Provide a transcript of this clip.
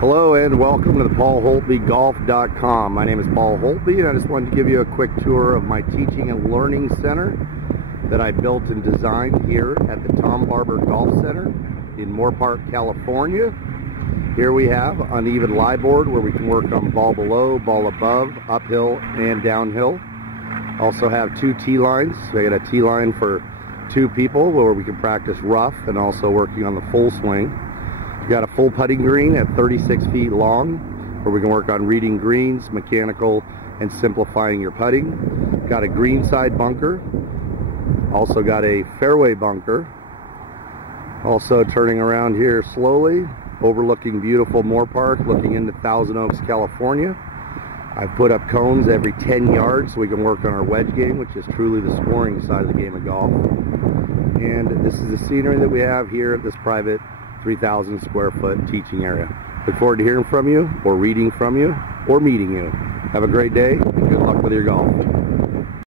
Hello and welcome to the PaulHoltbyGolf.com. My name is Paul Holtby, and I just wanted to give you a quick tour of my teaching and learning center that I built and designed here at the Tom Barber Golf Center in Moorpark, California. Here we have uneven lie board where we can work on ball below, ball above, uphill and downhill. Also have two tee lines. So I got a tee line for two people where we can practice rough and also working on the full swing. We've got a full putting green at 36 feet long where we can work on reading greens, mechanical, and simplifying your putting. Got a greenside bunker. Also got a fairway bunker. Also turning around here slowly, overlooking beautiful Moorpark, looking into Thousand Oaks, California. I've put up cones every 10 yards so we can work on our wedge game, which is truly the scoring side of the game of golf. And this is the scenery that we have here at this private 3,000 square foot teaching area. Look forward to hearing from you, or reading from you, or meeting you. Have a great day, and good luck with your golf.